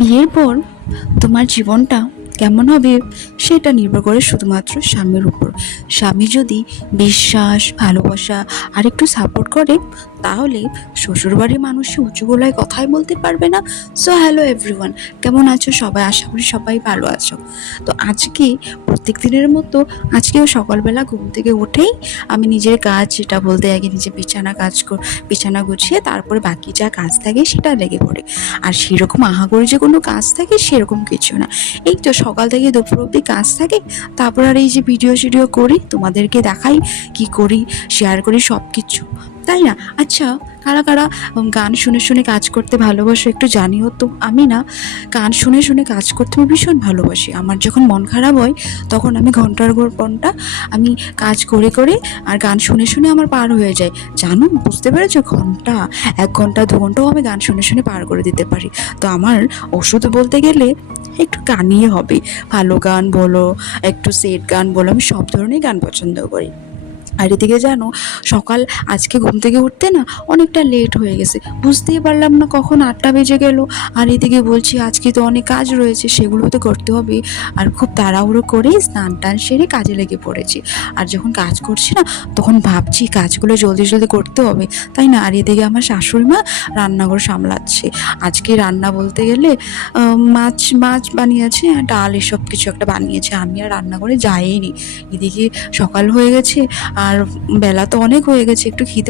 বিয়ের পর তোমার জীবনটা কেমন হবে সেটা নির্ভর করে শুধুমাত্র স্বামীর উপর। স্বামী যদি বিশ্বাস, ভালোবাসা আর একটু সাপোর্ট করে, তাহলে শ্বশুরবাড়ির মানুষই উঁচু গলায় কথাই বলতে পারবে না। সো হ্যালো এভরিওয়ান, কেমন আছো সবাই? আশা করি সবাই ভালো আছো। তো আজকে প্রত্যেক দিনের মতো আজকেও সকালবেলা ঘুম থেকে উঠেই আমি নিজের কাজ, যেটা বলতে আগে নিজে বিছানা গুছিয়ে তারপরে বাকি যা কাজ থাকে সেটা লেগে পড়ে। আর সেরকম আহাকরি যে কোনো কাজ থাকে সেরকম কিছু না। এই তো সকাল থেকে দুপুর অবধি কাজ থাকে, তারপর আর এই যে ভিডিও করি, তোমাদেরকে দেখাই কি করি, শেয়ার করি সব কিছু, তাই না? আচ্ছা, কারা কারা গান শুনে শুনে কাজ করতে ভালোবাসো একটু জানিও তো। আমি না গান শুনে শুনে কাজ করতে আমি ভীষণ ভালোবাসি। আমার যখন মন খারাপ হয় তখন আমি ঘন্টার পর ঘন্টা আমি কাজ করে করে আর গান শুনে শুনে আমার পার হয়ে যায়। জানো, বুঝতে পেরেছো? ঘন্টা, 1 ঘন্টা 2 ঘন্টাও আমি গান শুনে শুনে পার করে দিতে পারি। তো আমার ওষুধ বলতে গেলে একটু গানই হবে। ভালো গান বলো, একটু সেড গান বলো, আমি সব ধরনের গান পছন্দ করি। আর এদিকে জানো, সকাল আজকে ঘুম থেকে উঠতে না অনেকটা লেট হয়ে গেছে, বুঝতেই পারলাম না কখন 8টা বেজে গেল। আর এদিকে বলছি আজকে তো অনেক কাজ রয়েছে, সেগুলো তো করতে হবে। আর খুব তাড়াহুড়ো করেই স্নান টান সেরে কাজে লেগে পড়েছি। আর যখন কাজ করছি না, তখন ভাবছি কাজগুলো জলদি জলদি করতে হবে, তাই না? আর এদিকে আমার শাশুড়ি মা রান্নাঘর সামলাচ্ছে। আজকে রান্না বলতে গেলে মাছ মাছ বানিয়েছে, আর ডাল এসব কিছু একটা বানিয়েছে। আমি আর রান্নাঘরে যাইনি। এদিকে সকাল হয়ে গেছে আর বেলা তো অনেক হয়ে গেছে, একটু খিদে